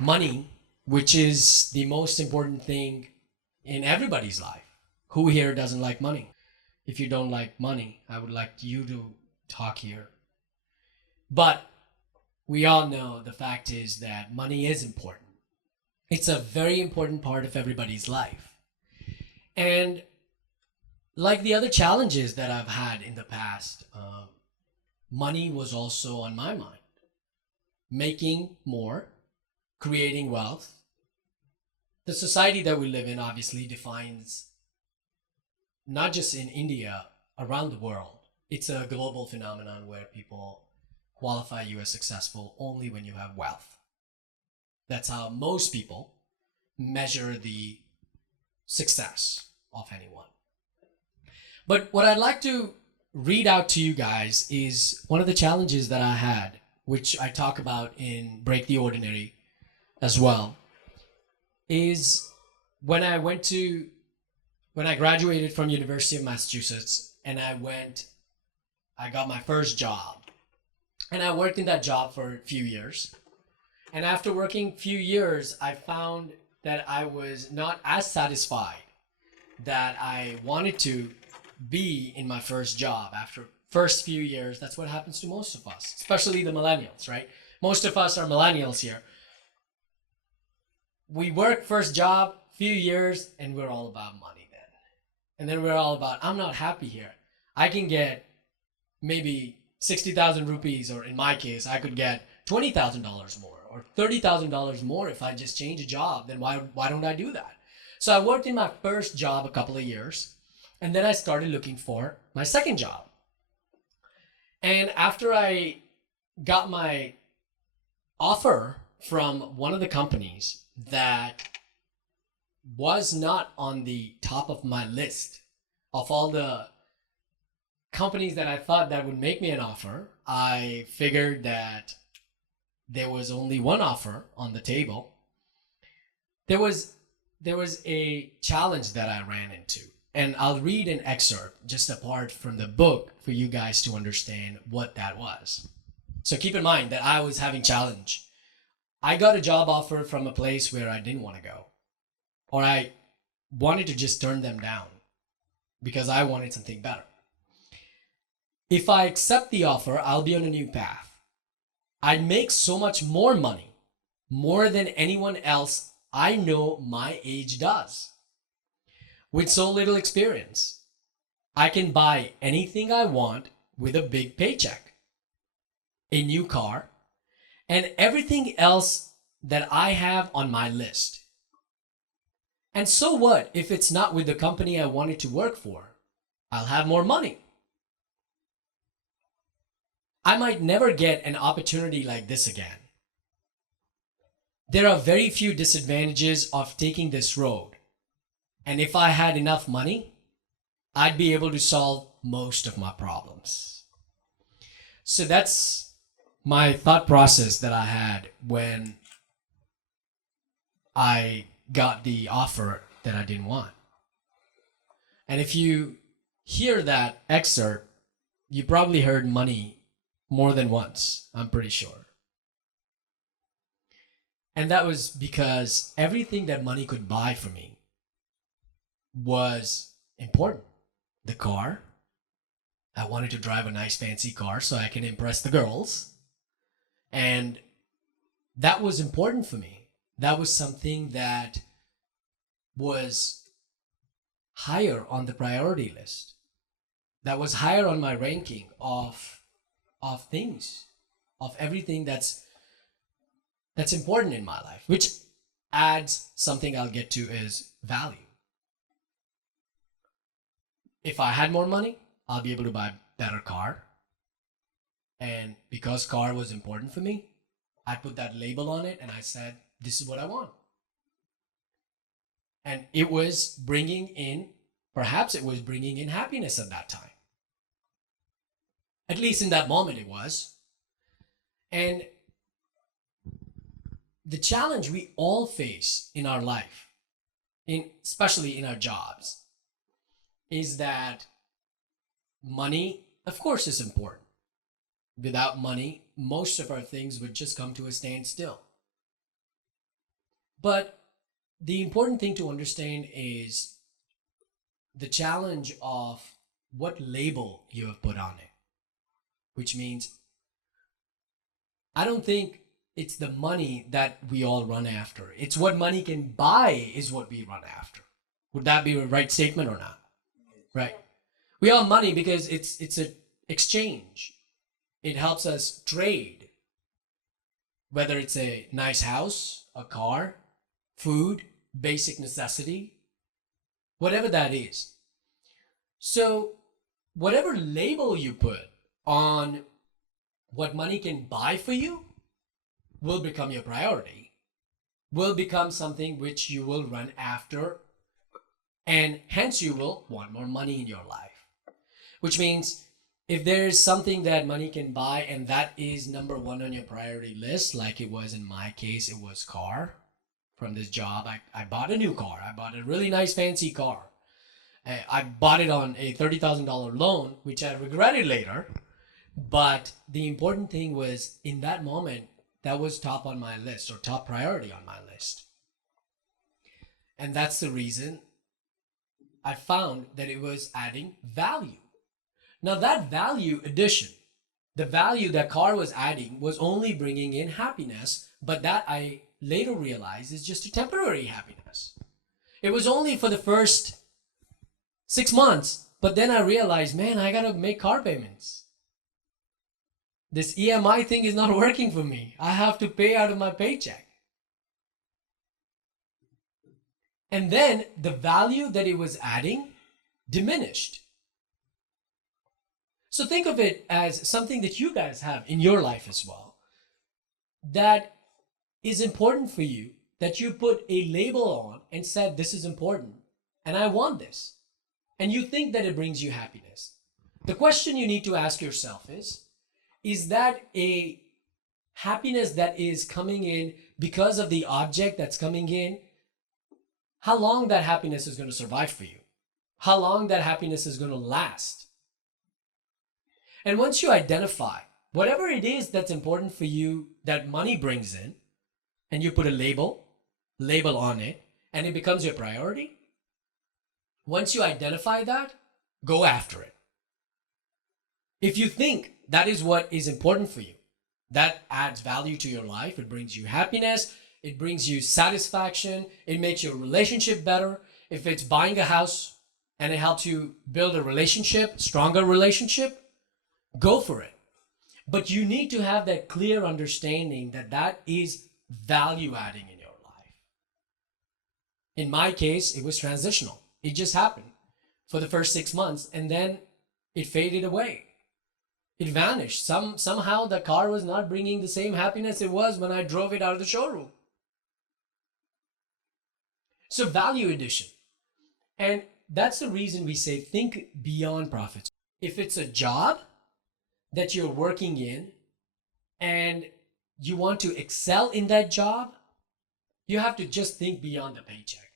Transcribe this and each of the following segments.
money, which is the most important thing in everybody's life. Who here doesn't like money? If you don't like money, I would like you to talk here. But we all know the fact is that money is important. It's a very important part of everybody's life. And like the other challenges that I've had in the past, money was also on my mind. Making more, creating wealth. The society that we live in obviously defines not just in India, around the world. It's a global phenomenon where people qualify you as successful only when you have wealth. That's how most people measure the success of anyone. But what I'd like to read out to you guys is one of the challenges that I had, which I talk about in Break the Ordinary as well, is when I went to when I graduated from University of Massachusetts and I got my first job. And I worked in that job for a few years. And after working a few years, I found that I was not as satisfied that I wanted to be in my first job after first few years. That's what happens to most of us, especially the millennials, right? Most of us are millennials here. We work first job, few years, and we're all about money then. And then we're all about, I'm not happy here. I can get maybe 60,000 rupees, or in my case, I could get $20,000 more or $30,000 more if I just change a job. Then why don't I do that? So I worked in my first job a couple of years, and then I started looking for my second job. And after I got my offer from one of the companies that was not on the top of my list of all the companies that I thought that would make me an offer, I figured that there was only one offer on the table. There was a challenge that I ran into, and I'll read an excerpt just apart from the book for you guys to understand what that was. So keep in mind that I was having challenge. I got a job offer from a place where I didn't want to go, or I wanted to just turn them down because I wanted something better. If I accept the offer, I'll be on a new path. I'd make so much more money, more than anyone else I know my age does. With so little experience, I can buy anything I want with a big paycheck, a new car, and everything else that I have on my list. And so what if it's not with the company I wanted to work for? I'll have more money. I might never get an opportunity like this again. There are very few disadvantages of taking this road. And if I had enough money, I'd be able to solve most of my problems. So that's my thought process that I had when I got the offer that I didn't want. And if you hear that excerpt, you probably heard money more than once, I'm pretty sure. And that was because everything that money could buy for me was important. The car, I wanted to drive a nice fancy car so I can impress the girls. And that was important for me. That was something that was higher on the priority list. That was higher on my ranking of things, of everything that's important in my life, which adds something I'll get to is value. If I had more money, I'll be able to buy a better car. And because car was important for me, I put that label on it and I said, this is what I want. And it was perhaps it was bringing in happiness at that time. At least in that moment it was. And the challenge we all face in our life, especially in our jobs, is that money, of course, is important. Without money, most of our things would just come to a standstill. But the important thing to understand is the challenge of what label you have put on it, which means I don't think it's the money that we all run after. It's what money can buy is what we run after. Would that be a right statement or not? Right. We all money because it's an exchange. It helps us trade, whether it's a nice house, a car, food, basic necessity, whatever that is. So, whatever label you put on what money can buy for you will become your priority, will become something which you will run after, and hence you will want more money in your life. Which means if there's something that money can buy and that is number one on your priority list, like it was in my case, it was car. From this job, I bought a new car. I bought a really nice fancy car. I bought it on a $30,000 loan, which I regretted later. But the important thing was in that moment, that was top on my list or top priority on my list. And that's the reason I found that it was adding value. Now, that value addition, the value that car was adding was only bringing in happiness, but that I later realized is just a temporary happiness. It was only for the first 6 months, but then I realized, man, I gotta make car payments. This EMI thing is not working for me. I have to pay out of my paycheck. And then the value that it was adding diminished. So think of it as something that you guys have in your life as well that is important for you, that you put a label on and said, this is important and I want this. And you think that it brings you happiness. The question you need to ask yourself is that a happiness that is coming in because of the object that's coming in? How long that happiness is going to survive for you? How long that happiness is going to last? And once you identify whatever it is that's important for you that money brings in, and you put a label on it, and it becomes your priority, once you identify that, go after it. If you think that is what is important for you, that adds value to your life, it brings you happiness, it brings you satisfaction, it makes your relationship better. If it's buying a house and it helps you build a relationship, stronger relationship, go for it. But you need to have that clear understanding that that is value adding in your life. In my case, it was transitional. It just happened for the first 6 months and then it faded away. It vanished. Somehow the car was not bringing the same happiness it was when I drove it out of the showroom. So value addition. And that's the reason we say think beyond profits. If it's a job that you're working in and you want to excel in that job, you have to just think beyond the paycheck.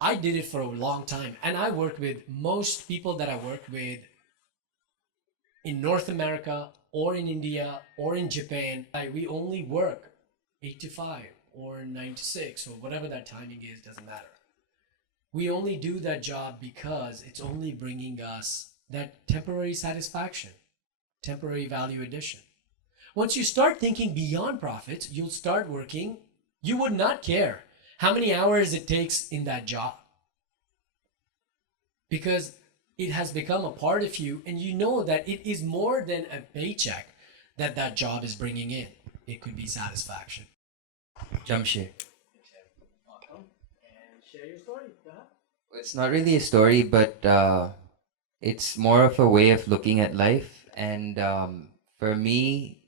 I did it for a long time, and I work with most people that I work with in North America or in India or in Japan. We only work 8 to 5 or 9 to 6 or whatever that timing is, doesn't matter. We only do that job because it's only bringing us that temporary satisfaction, temporary value addition. Once you start thinking beyond profits, you'll start working. You would not care how many hours it takes in that job because it has become a part of you and you know that it is more than a paycheck that job is bringing in. It could be satisfaction. Jamshir. Welcome and share your story. It's not really a story, but it's more of a way of looking at life. And for me,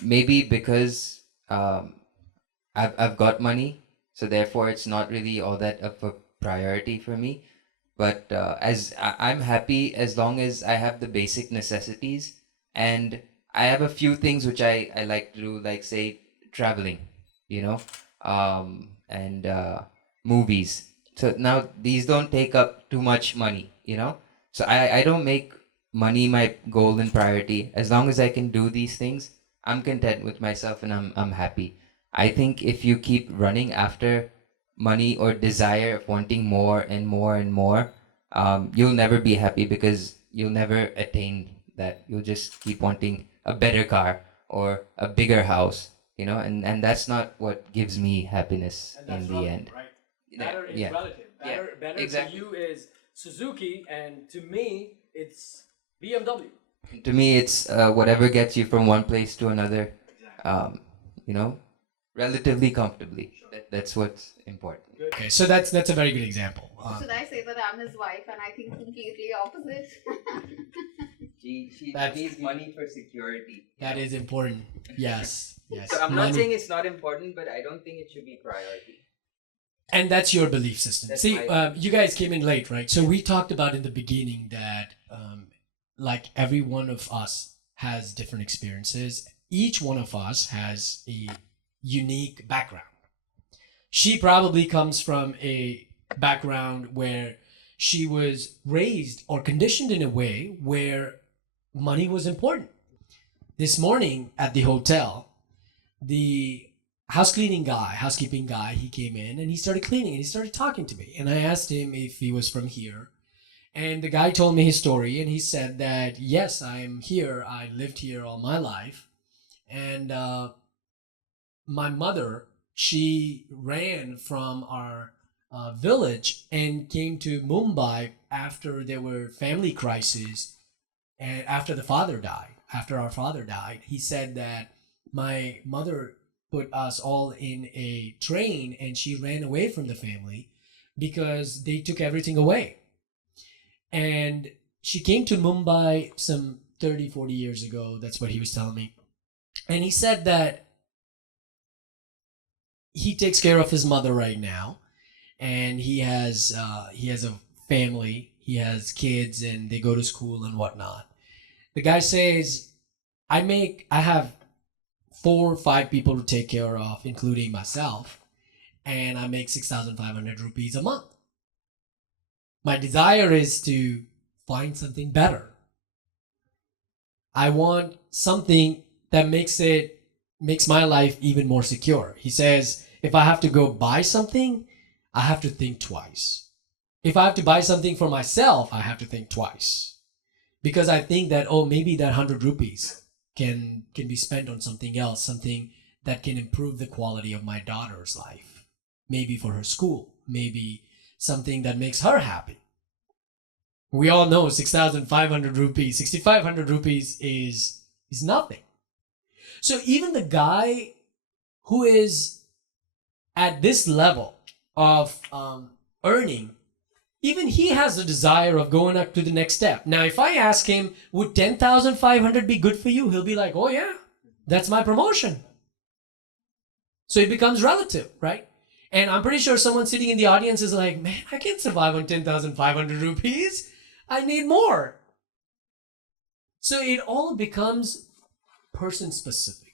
maybe because I've got money, so therefore it's not really all that of a priority for me. But I'm happy as long as I have the basic necessities, and I have a few things which I like to do, like say traveling, you know, and movies. So now these don't take up too much money, you know. So I don't make money my golden priority. As long as I can do these things, I'm content with myself and I'm happy. I think if you keep running after money or desire of wanting more and more and more, you'll never be happy because you'll never attain that. You'll just keep wanting a better car or a bigger house, and that's not what gives me happiness And that's in the relative, end. right? Yeah, Better is yeah. relative. Better, Yeah, better exactly. to you is Suzuki, and to me, it's BMW. To me, it's whatever gets you from one place to another, Exactly. you know, relatively comfortably. That's what's important. Good. Okay, so that's a very good example. Should I say that I'm his wife and I think completely opposite? She That's- needs money for security. That is important. Yes, yes. So I'm Money. not saying it's not important, but I don't think it should be priority. And that's your belief system. That's See, my- you guys came in late, right? So we talked about in the beginning that, like every one of us has different experiences. Each one of us has a unique background. She probably comes from a background where she was raised or conditioned in a way where money was important. This morning at the hotel, the housekeeping guy, he came in and he started cleaning and he started talking to me. And I asked him if he was from here. And the guy told me his story and he said that, yes, I'm here. I lived here all my life. And my mother, she ran from our village and came to Mumbai after there were family crises and after our father died. He said that my mother put us all in a train and she ran away from the family because they took everything away. And she came to Mumbai some 30, 40 years ago. That's what he was telling me. And he said that he takes care of his mother right now, and he has a family, he has kids, and they go to school and whatnot. The guy says, I have 4 or 5 people to take care of, including myself, and I make 6,500 rupees a month. My desire is to find something better. I want something that makes my life even more secure. He says, if I have to go buy something, I have to think twice. If I have to buy something for myself, I have to think twice. Because I think that, oh, maybe that 100 rupees can be spent on something else, something that can improve the quality of my daughter's life. Maybe for her school, maybe something that makes her happy. We all know 6,500 rupees, 6,500 rupees is nothing. So even the guy who is at this level of earning, even he has the desire of going up to the next step. Now, if I ask him, would 10,500 be good for you? He'll be like, oh yeah, that's my promotion. So it becomes relative, right? And I'm pretty sure someone sitting in the audience is like, man, I can't survive on 10,500 rupees. I need more. So it all becomes person specific.